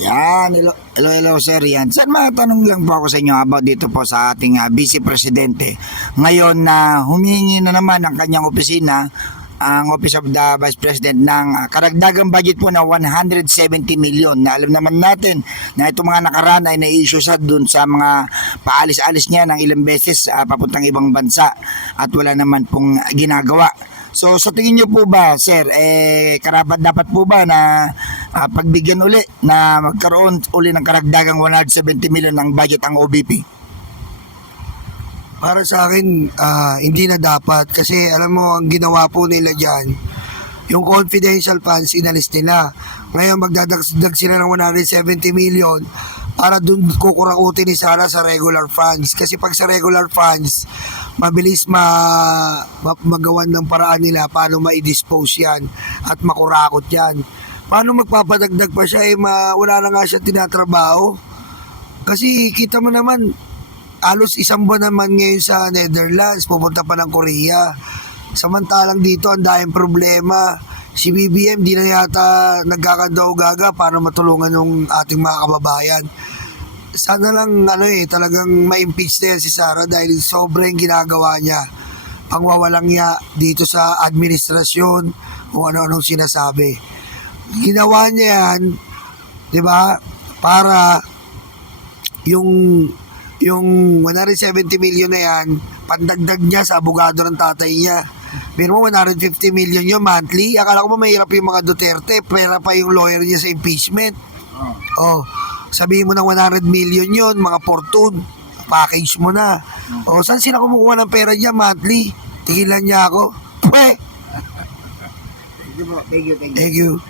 Yan, hello sir, yan. Sir, matanong lang po ako sa inyo about dito po sa ating Vice Presidente. Ngayon na humingi na naman ang kanyang opisina, ang Office of the Vice President ng karagdagang budget po na 170 million na alam naman natin na itong mga nakaraan ay na-issue sa dun sa mga paalis-alis niya ng ilang beses papuntang ibang bansa at wala naman pong ginagawa. So sa tingin niyo po ba, sir, karapat dapat po ba na pagbigyan uli na magkaroon uli ng karagdagang 170 million ng budget ang OBP? Para sa akin, hindi na dapat kasi alam mo, ang ginawa po nila dyan, yung confidential funds inalis nila. Ngayon magdadagdag sila ng 170 million para dun kukurautin ni Sara sa regular funds. Kasi pag sa regular funds, mabilis magawan ng paraan nila paano ma-dispose yan at makurakot yan. Paano magpapadagdag pa siya, wala na nga siya tinatrabaho. Kasi kita mo naman, alos isang buwan naman ngayon sa Netherlands, pupunta pa ng Korea. Samantalang dito ang daming problema. Si BBM di na yata nagkakandaw-gaga para matulungan ng ating mga kababayan. Sana lang talagang ma-impeach na yan si Sara dahil sobrang ginagawa niya. Pangwawalang niya dito sa administrasyon kung ano-anong sinasabi. Ginawa niya yan, di ba, para yung 170 million na yan, pandagdag niya sa abogado ng tatay niya. Pero 150 million yun monthly. Akala ko ba mahirap yung mga Duterte, pera pa yung lawyer niya sa impeachment. Sabihin mo ng 100 million yun, mga fortune, package mo na. Saan sila kumukuha ng pera niya monthly? Tigilan niya ako. Thank you. Thank you.